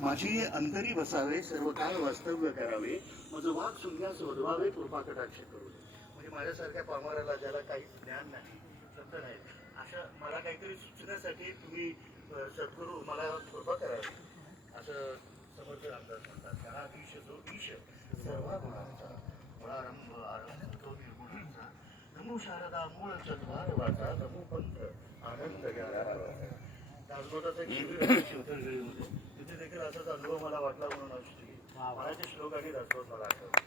माझी अंतरी बसावे, सर्व काळ वास्तव्य करावे, माझं वाक सुज्ञास वधवावे, कृपा कटाक्ष करू दे. म्हणजे माझ्यासारख्या पामराला ज्याला काही ज्ञान नाही, शब्द नाही, अशा मला काहीतरी सुचण्यासाठी तुम्ही सद्गुरू मला कृपा करावी, असं समर्थ रामदास म्हणतात. हा ईश जो ईश सर्व गुणांचा, मुळारंभ आरंभ तो निर्गुणांचा, नमो शारदा मूळ चंद्रार वाचा, नमो पंथ आनंद ज्ञानाचा. दासबोधाचा एक शिबिर आहे शिवतरगडीमध्ये, तिथे देखील असाच अनुभव मला वाटला म्हणून असतो. मराठी श्लोक आणि दासबोध मला आठवतो.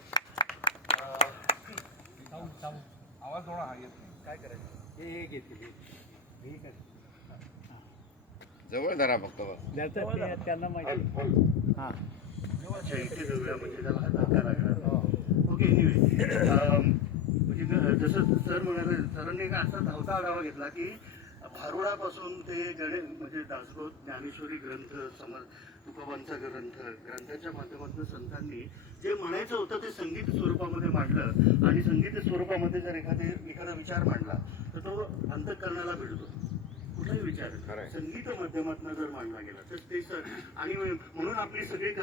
आवाज थोडा हा येत नाही. काय करायचं हे घेतली ठीक आहे. जवळ धरा फक्त त्यांना माहिती. हां अच्छा इथे जाऊया म्हणजे त्याला हा धक्का लागला. ओके एनिवे म्हणजे जसं सर म्हणाले, सरांनी एक असा धावता आढावा घेतला की भारुडापासून ते म्हणजे दासबोध ज्ञानेश्वरी ग्रंथ, तुकोबांचा ग्रंथाच्या माध्यमातून संतांनी जे म्हणायचं होतं ते संगीत स्वरूपामध्ये मांडलं. आणि संगीत स्वरूपामध्ये जर एखादा विचार मांडला तर तो अंतःकरणाला भिडतो. कुठलाही विचार संगीत माध्यमातून जर मांडला गेला तर ते आणि म्हणून आपली सगळी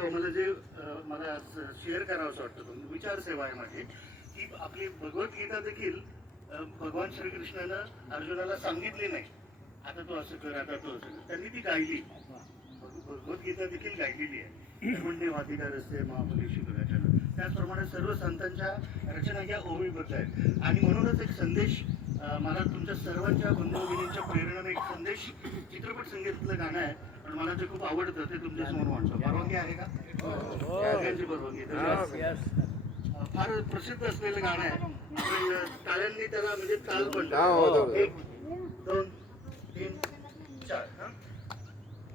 मला शेअर करावं असं वाटतं विचार सेवा आहे माझी, की आपली भगवद्गीता देखील भगवान श्रीकृष्णानं अर्जुनाला सांगितले नाही आता तो असं कर, आता तो असं कर, त्यांनी ती गायली. भगवद्गीता देखील गायलेली आहे. म्हणजे वातिका रस्ते महाबली शिवराजानं, त्याचप्रमाणे सर्व संतांच्या रचना ह्या ओवीबद्ध आहेत. आणि म्हणूनच एक संदेश मला तुमच्या सर्वांच्या बंधुभगिनींच्या प्रेरणेने एक संदेश चित्रपट संगीतातलं गाणं आहे, पण मला जे खूप आवडतं ते तुमच्या समोर मांडतो. परवानगी आहे का? सगळ्यांची परवानगी. फार प्रसिद्ध असलेलं गाणं आहे. आपण टाळ्यांनी त्याला म्हणजे ताल म्हणतो. 1 2 3 4.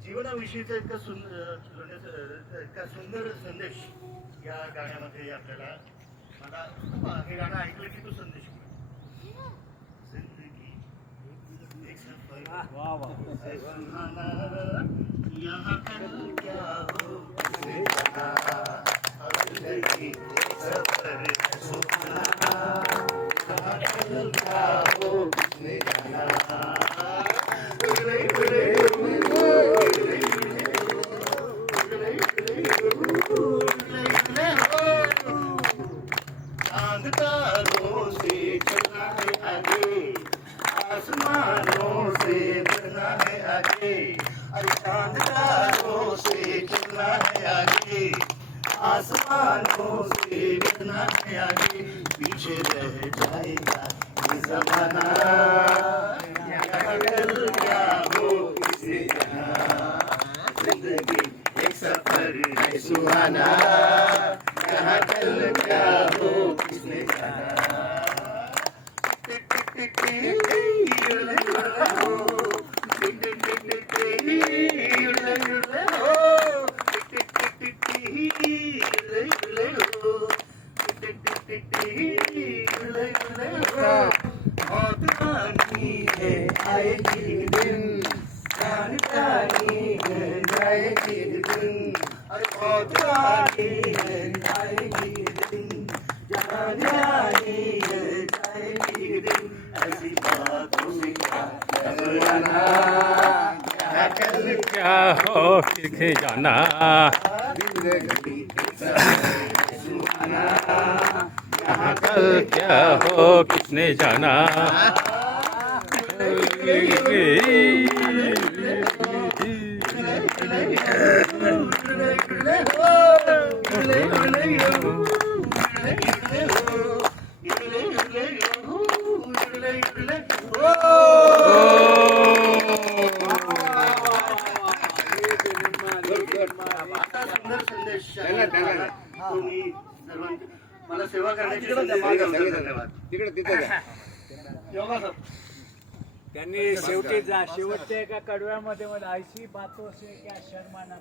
जीवनाविषयीचा इतका सुंदर संदेश या गाण्यामध्ये आपल्याला, मला हे गाणं ऐकलं की तो संदेश तारों से चलना है आगे, आसमानों से बढ़ना है आगे, अरे चांद तारों से चलना है आगे, आसमानों से बढ़ना है आगे, पीछे रह जाएगा ये ज़माना, कल क्या हो इसे जाना, जिंदगी एक सफर है सुहाना, कहाँ कल क्या हो किसने जाना. मौत आनी है आएगी दिन, जान जानी है जाएगी दिन, अरे मौत आनी है आएगी दिन, जान जानी है जाएगी दिन, ऐसी बातों से क्या घबराना, क्या कल क्या हो किसे जाना, जिंदगी सुहाना, यहाँ कल क्या हो किसने जाना. सुंदर संदेश तुम्ही सर्वांची मला सेवा करण्याची धन्यवाद. तिकडे तिथे त्यांनी शेवटच्या एका कडव्यामध्ये ऐशी बातों से क्या शर्माना.